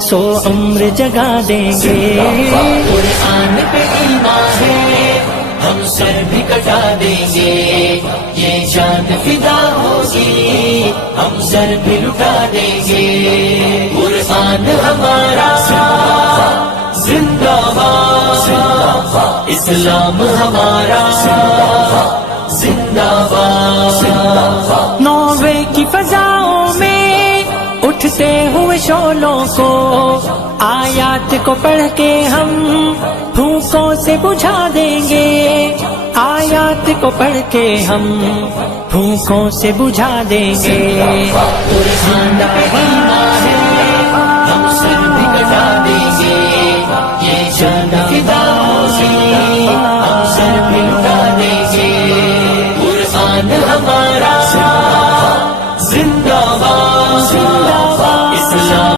سو عمر جگا دیں گے. قرآن پہ ایمان ہے ہم سر بھی کٹا دیں گے، یہ جان فدا ہوگی ہم سر بھی لٹا دیں گے. قرآن ہمارا زندہ باد، اسلام ہمارا زندہ باد. نوے کی فضاؤں میں اٹھتے ہوئے شعلوں کو آیات کو پڑھ کے ہم پھونکوں سے بجھا دیں گے. آیات کو پڑھ کے ہم پھونکوں سے بجھا دیں گے. قرآن پہ ایمان